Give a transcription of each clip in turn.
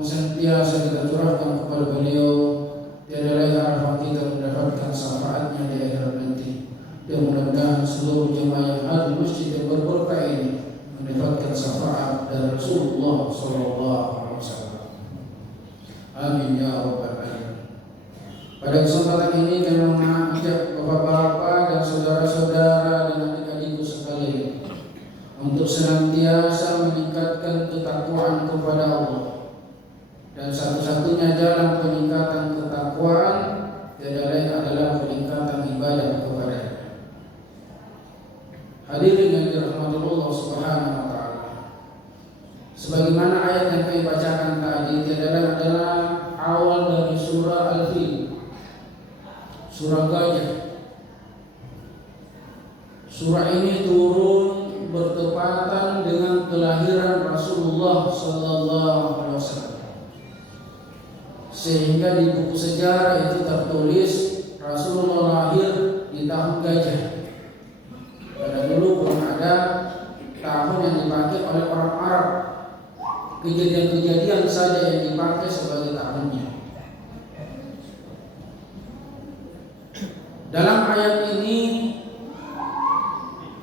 Senantiasa kita curahkan kepada beliau, tiada lain harapan kita Pada kesempatan ini kami mengajak bapak-bapak dan saudara-saudara dan adik-adikku sekalian untuk senantiasa meningkatkan ketakwaan kepada Allah. Dan satu-satunya jalan peningkatan ketakwaan tiada lain adalah peningkatan ibadah kepada-Nya. Hadirin yang dirahmati Allah Subhanahu wa taala. Sebagaimana ayat yang kami bacakan tadi tiada lain adalah awal dari surah Al-Fil, surah Gajah. Surah ini turun bertepatan dengan kelahiran Rasulullah sallallahu alaihi wasallam. Sehingga di buku sejarah itu tertulis Rasulullah lahir di tahun gajah. Pada dulu belum ada tahun yang dipakai oleh orang Arab. Kejadian-kejadian saja yang dipakai sebagai tahunnya. Dalam ayat ini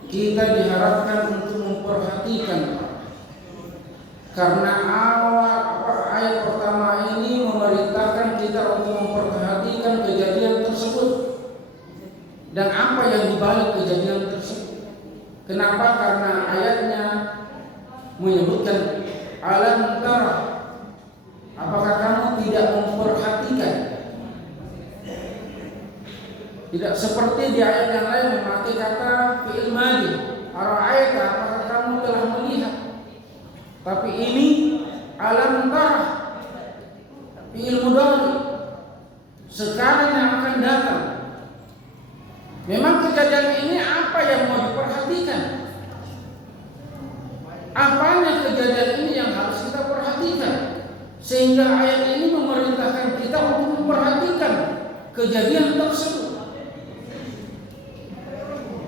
kita diharapkan untuk memperhatikan, karena ayat pertama ini memerintahkan kita untuk memperhatikan kejadian tersebut dan apa yang dibalik kejadian tersebut. Kenapa? Karena ayatnya menyebutkan alam tara, apakah kamu tidak memperhatikan? Tidak seperti di ayat yang lain memakai kata fi'il madhi, ara'aita, apakah kamu telah melihat? Tapi ini alam tara, fi'il mudhari, sekarang yang akan datang. Memang kejadian ini apa yang mau diperhatikan? Apanya kejadian ini yang harus kita perhatikan? Sehingga ayat ini memerintahkan kita untuk memperhatikan kejadian tersebut.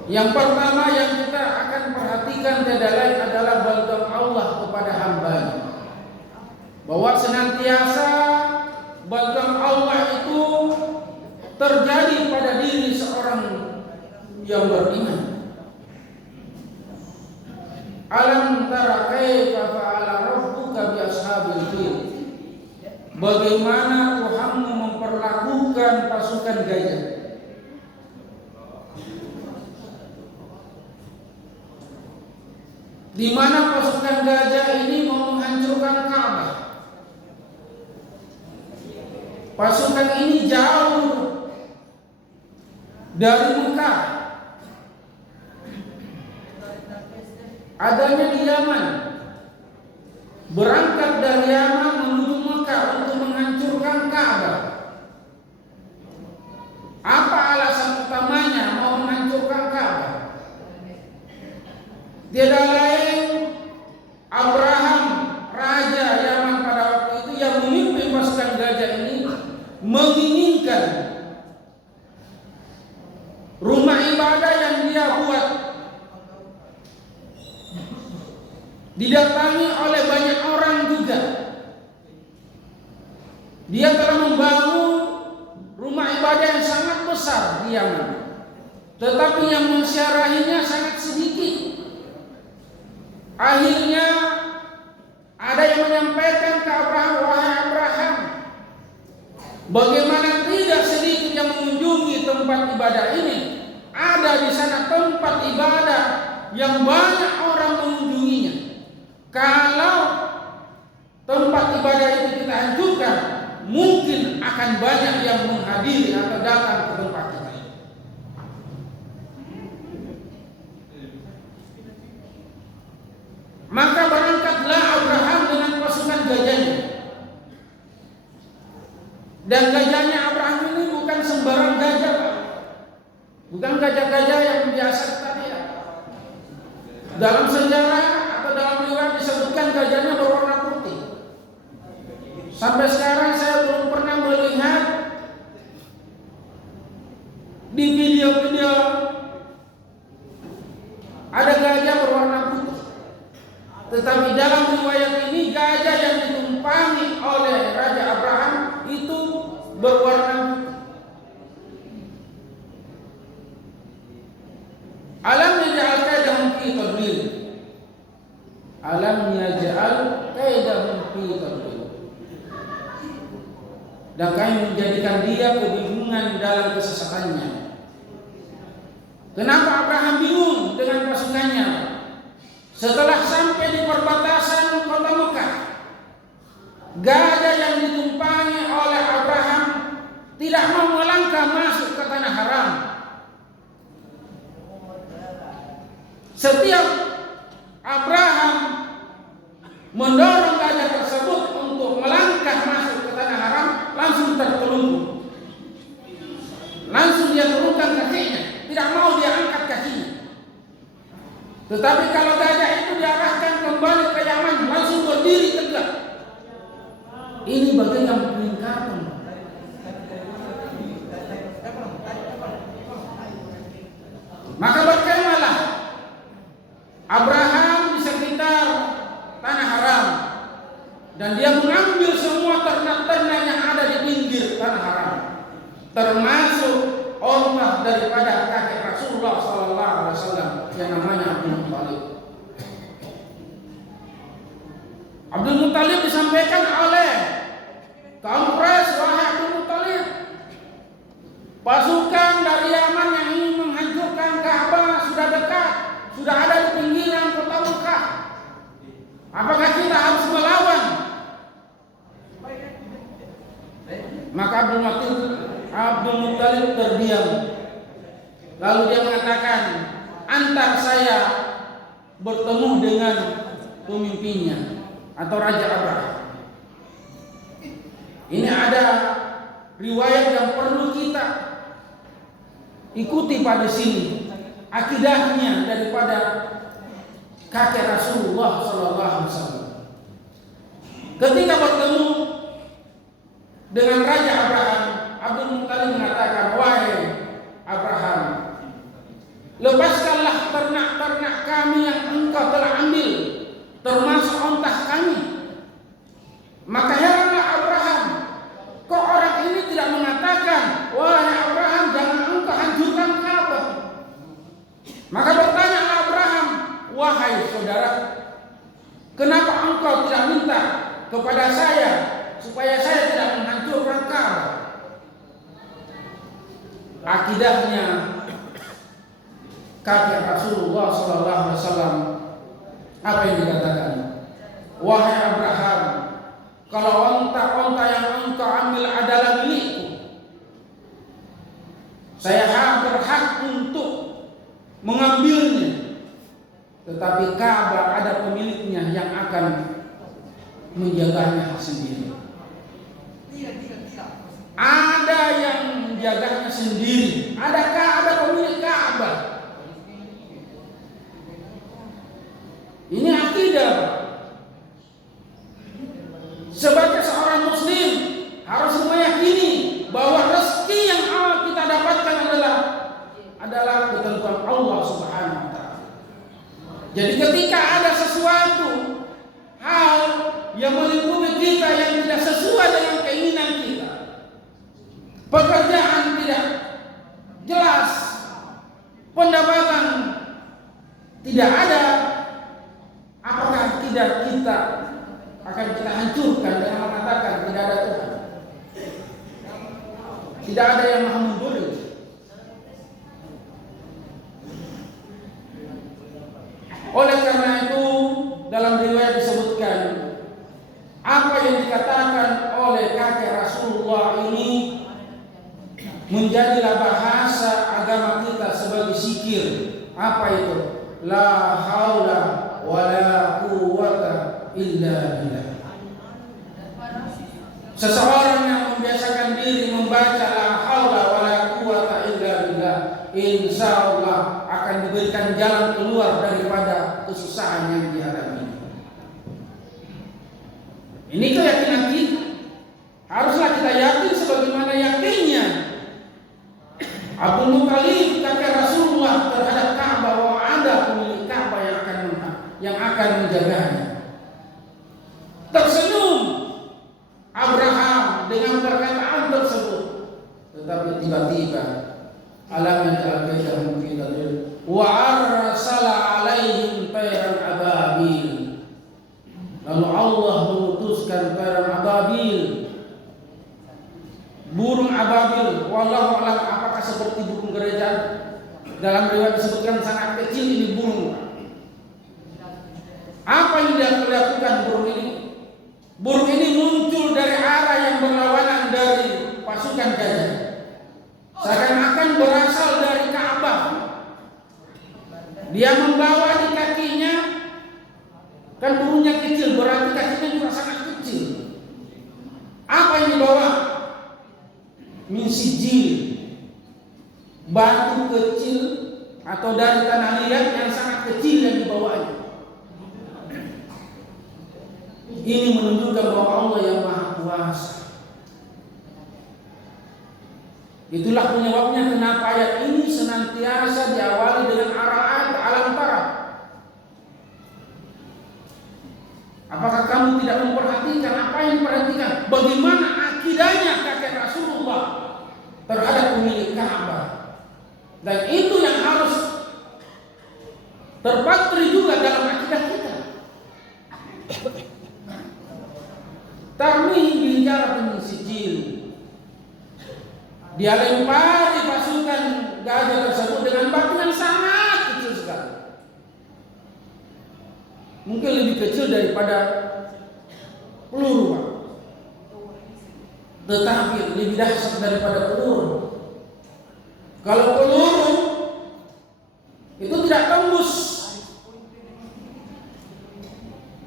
Yang pertama yang kita akan perhatikan adalah bantuan Allah kepada hamba-Nya. Bahwa senantiasa bantuan Allah itu terjadi pada diri seorang yang beriman. Alam tara kaifa fa'ala rabbuka bi ashabil fil. Bagaimana Tuhanmu memperlakukan pasukan gajah? Di mana pasukan gajah ini mau menghancurkan Ka'bah. Pasukan ini jauh dari Mekah, adanya di Yaman, berangkat dari Yaman menuju Mekah untuk menghancurkan Ka'bah. Apa alasan utamanya mau menghancurkan Ka'bah? Tiada lain Abraham, raja Yaman pada waktu itu yang memimpin pasukan gajah ini, menginginkan rumah ibadah yang dia buat didatangi oleh banyak orang juga. Dia telah membangun rumah ibadah yang sangat besar di Yaman, tetapi yang mensyarahinya sangat sedikit. Akhirnya ada yang menyampaikan ke Abraham, wahai Abraham, bagaimana tidak sedikit yang mengunjungi tempat ibadah ini? Ada di sana tempat ibadah yang banyak orang mengunjunginya. Kalau tempat ibadah itu kita hancurkan, mungkin akan banyak yang menghadiri atau datang ke tempat kita. Maka berangkatlah Abraham dengan pasukan gajahnya. Dan gajahnya Abraham ini bukan sembarang gajah, Pak. Bukan gajah-gajah yang biasa kita lihat. Dalam sejarah atau dalam riwayat disebutkan gajahnya berwarna putih. Sampai sekarang saya belum pernah melihat di video-video ada gajah berwarna putih. Tetapi dalam riwayat ini gajah yang ditumpangi oleh Raja Abraham itu berwarna putih. Alam yaj'al kaidahum fi tadlil. Alam yaj'al kaidahum fi tadlil. dan kami menjadikan dia kebingungan dalam kesesatannya. Kenapa Abraham bingung dengan pasukannya? Setelah sampai di perbatasan kota Mekah, gajah yang ditumpangi oleh Abraham tidak mau melangkah masuk ke tanah haram. Setiap Abraham mendorong gajah tersebut untuk melangkah masuk ke tanah haram, langsung tertelungkup. Langsung dia turunkan kakinya, tidak mau dia angkat kakinya. Tetapi kalau gajah itu diarahkan kembali ke Yaman, langsung berdiri tegak. Ini bagian peningkatan. Maka berkemahlah Abraham di sekitar tanah haram, dan dia mengambil semua ternak-ternak yang ada di pinggir tanah haram, termasuk onta daripada kakek Rasulullah SAW yang namanya Abdul Muttalib. Abdul Muttalib disampaikan oleh kaum Quraisy, wahai Abdul Muttalib, pasukan dari Yaman yang ingin menghancurkan Ka'bah sudah dekat, sudah ada di pinggiran kota Mekah. Apakah kita harus melawan? Maka Abdul Muttalib terdiam. Lalu dia mengatakan, antar saya bertemu dengan pemimpinnya atau Raja Abraham. Ini ada riwayat yang perlu kita ikuti pada sini, akidahnya daripada kakek Rasulullah SAW. Ketika bertemu dengan Raja Abraham, Abdul Muttalib mengatakan, wahai Abraham, lepaskanlah ternak-ternak kami yang engkau telah ambil, termasuk onta kami. Maka heranlah Abraham, kok orang ini tidak mengatakan, wahai Abraham, jangan engkau hancurkan Ka'bah. Maka bertanyalah Abraham, wahai saudara, kenapa engkau tidak minta kepada saya supaya saya tidak menghancurkan Ka'bah? Akidahnya kakek Rasulullah SAW, apa yang dikatakan? Wahai Abraham, kalau onta-onta yang engkau ambil adalah milikku, saya berhak untuk mengambilnya. Tetapi Ka'bah ada pemiliknya yang akan menjaganya sendiri. Ada yang menjaganya sendiri. Adakah ada pemilik Ka'bah? Ini akidah. Sebagai seorang muslim harus meyakini bahwa rezeki yang kita dapatkan adalah ketentuan Allah Subhanahu wa taala. Jadi ketika ada sesuatu hal yang melingkupi kita yang tidak sesuai dengan keinginan kita, pekerjaan tidak jelas, pendapatan tidak ada, apakah tidak kita akan kita hancurkan dengan mengatakan tidak ada Tuhan? Tidak ada yang maha memberi. Oleh karena itu dalam riwayat disebutkan, apa yang dikatakan oleh kakek Rasulullah ini menjadilah bahasa agama kita sebagai zikir. Apa itu? La haula wala quwwata illa billah. Seseorang yang membiasakan diri membaca la haula wala quwwata illa billah, insyaallah akan diberikan jalan keluar daripada kesusahan yang dihadapi. Ini keyakinan kita. Haruslah kita yakin sebagaimana yakinnya Abdul Muttalib kakek Rasulullah terhadap Ka'bah, bahwa ada pemilik Ka'bah yang akan menjaganya. Tersenyum Abraham dengan perkataan tersebut, tetapi tiba-tiba alam yaj'al kaidahum fi tadlil wa arsala alaihim tayran ababil. Lalu Allah mengutuskan tayran ababil burung ababil, wallahu a'lam apakah seperti burung gereja. Dalam riwayat disebutkan sangat kecil ini burung. Apa yang dia lakukan burung ini? Burung ini muncul dari arah yang berlawanan dari pasukan gajah, seakan-akan berasal dari Ka'bah. Dia membawa di kakinya, kan burungnya kecil, berarti kakinya juga sangat kecil. Apa yang dibawa? Min sijil, batu kecil atau dari tanah liat yang sangat kecil yang dibawanya. Ini menunjukkan bahwa Allah yang Maha Kuasa. Itulah penyebabnya kenapa ayat ini senantiasa diawali dengan arahan alam tara. Apakah kamu tidak memperhatikan? Apa yang diperhatikan? Bagaimana akidahnya kakek Rasulullah terhadap pemilik Ka'bah. Dan itu yang harus terpatri juga dalam akidah kita. Tarmih bicara min sijil. Dia lempari pasukan gajah tersebut dengan batu yang sangat kecil sekali. Mungkin lebih kecil daripada peluru, Pak. Tetapi lebih dahsyat daripada peluru. Kalau peluru itu tidak tembus,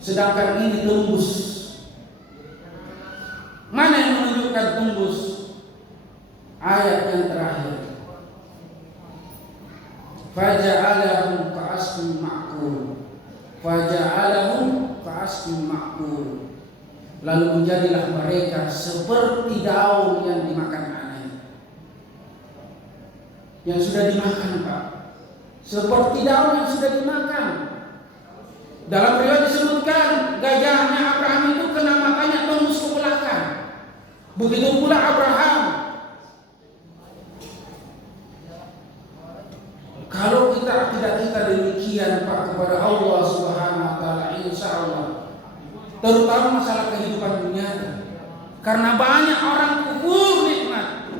sedangkan ini tembus. Mana yang menunjukkan tembus? Ayat yang terakhir. Faja'alahum ka'asfin ma'kul. Faja'alahum ka'asfin ma'kul. Lalu menjadilah mereka seperti daun yang dimakan angin. Yang sudah dimakan, Pak. Seperti daun yang sudah dimakan. Dalam riwayat disebutkan gajahnya Abraham itu kena makannya tembus ke belakang. Begitu pula Abraham. Kalau kita demikian, Pak, kepada Allah Subhanahu wa taala, insya Allah, terutama masalah kehidupan dunia, karena banyak orang kufur nikmat.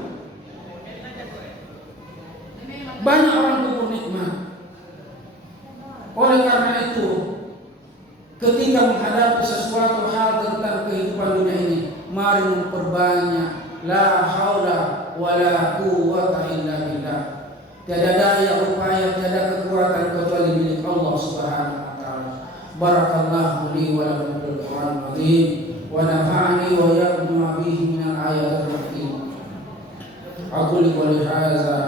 Banyak orang kufur nikmat. Oleh karena itu, ketika menghadapi sesuatu hal tentang kehidupan dunia ini, mari memperbanyak la haula wala quwwata illa billah. Tiada daya upaya, tiada kekuatan kecuali milik Allah Subhanahu wa taala. Barakallahu li wa lakum bil Qur'anil azim wa nafa'ani wa iyyakum bihi min al-ayatil hakim. Aqulu qawli hadza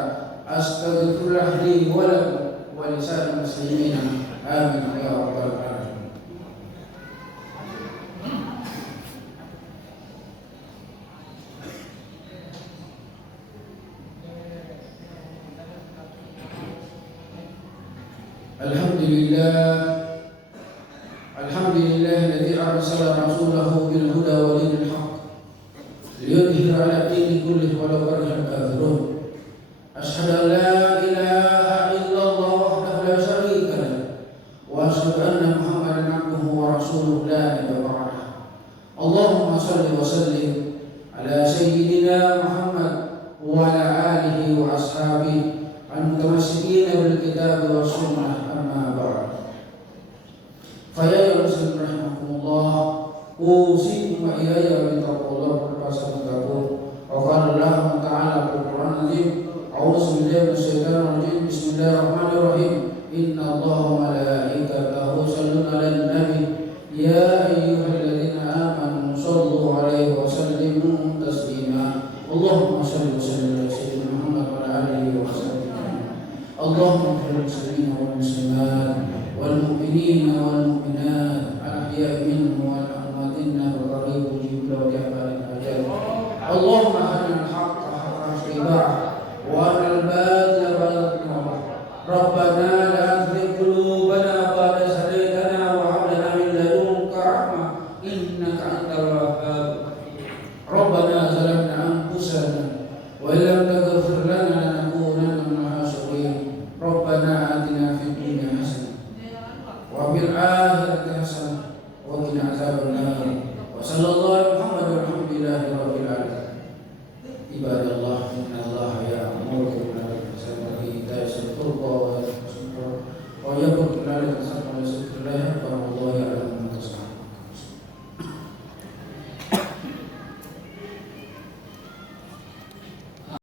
astaghfirullah li wa lakum wa lisa'il muslimin. Amin ya rabbal alamin. Alhamdulillah alladzi arsala rasulahu bil huda wa dinil haqq liyudhhira 'ala dini kullihi walau karihal kafirun. Asyhadu an la ilaha illallah wahdahu la syarika lahu wa asyhadu anna Muhammadan 'abduhu wa rasuluhu la nabiyya ba'dahu. Allahumma shalli wa sallim ala sayyidina Muhammad wa ala alihi wa ashabihi al-mutamassikin bil kitab wa sunnah. Faya muslim rahimakumullah, usikum wa iyaya bitaqwallah berpasang takut. Wa qala Allah ta'ala fil Qur'an azim, a'udzu billahi minasyaitonir rajim. Bismillahirrahmanirrahim. Inna Allaha wa malaikatahu yusholluna 'alan nabi ya ayyuhalladzina amanu shallu 'alaihi wa sallimu taslima. Allahumma shalli wa sallim ala sayyidina Muhammad wa ala alihi wa sahbihi. Allahumma ighfir lil muslimina wal muslimat wal mu'minina wal mu'minat al-ahya'i minhum wal amwat innahu qaribun mujibul da'watil hajat. Allahumma arina al-haqqa haqqan ittiba'ah wa arina al-batila batilan. Rabbana la tuzigh qulubana ba'da idh hadaytana wa hab lana min ladunka rahmah innaka antal wahhab. Rabbana zalamna anfusana wa illam taghfir lana lanakunanna minal khasirin. Rabbana atina fid dunya hasanah wa fil akhirati hasanah wa qina adzabannar. Wa sallallahu alaihi wa sallam. Alhamdulillahi rabbil alamin. Ibadallah, innallaha ya'muru